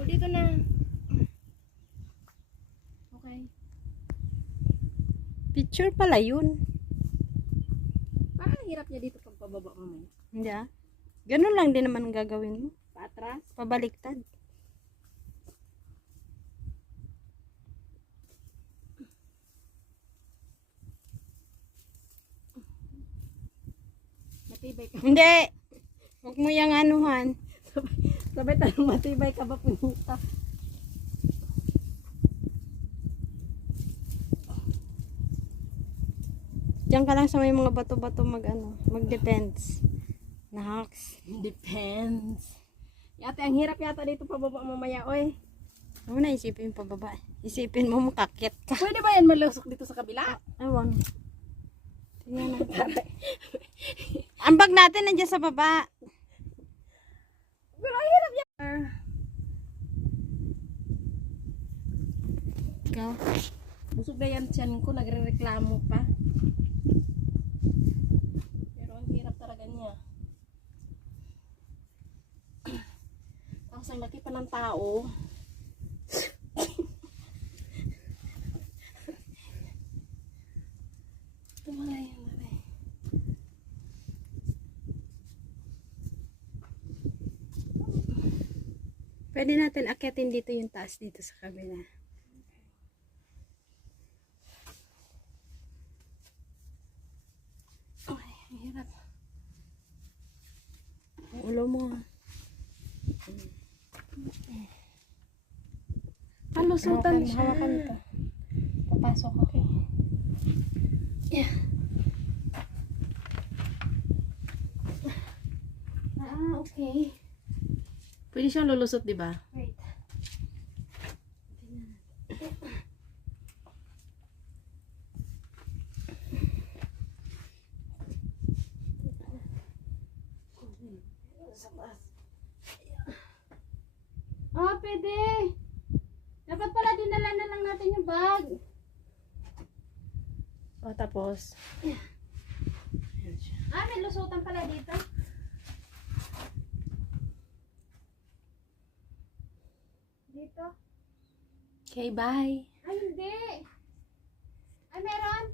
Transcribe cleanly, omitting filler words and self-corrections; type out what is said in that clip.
O, dito na. Okay. Picture pala yun. Parang hirap niya dito pag pababa mamaya. Hindi ah. Ganun lang din naman ang gagawin mo. Paatras. Pabaliktad. Matibay ka. Hindi! Huwag mo yung anuhan. Sabay tanong, matibay ka ba punita? Diyan ka lang sa may mga bato-bato mag-depends. Naks. Depends. Yate, ang hirap yata dito pababa mamaya, oy. Ano na isipin pababa? Isipin mo makakit ka. Pwede ba yan malusok dito sa kabila? Ewan. Tingnan natin. Ang bag natin nandiyan sa baba. Pero ang hirap yan. Ikaw? Busog na yan tiyan ko, nagre-reklamo pa. Pero ang hirap talaga niya. Tapos ang laki pa ng tao. Tumalay yan na rin. Pwede natin akyatin dito yung taas dito sa kabila. Ay, ang hirap. Ang ulo mo. Palusutan siya. Hawakan to. Papasok ako. Yeah. Okay. Pwede siyang lulusot, di ba? Wait. Oh, pwede. Dapat pala dinala na lang natin yung bag. O, tapos. Ah, may lusutan pala dito. Dito. Okay, bye. Ay, hindi. Ay, meron.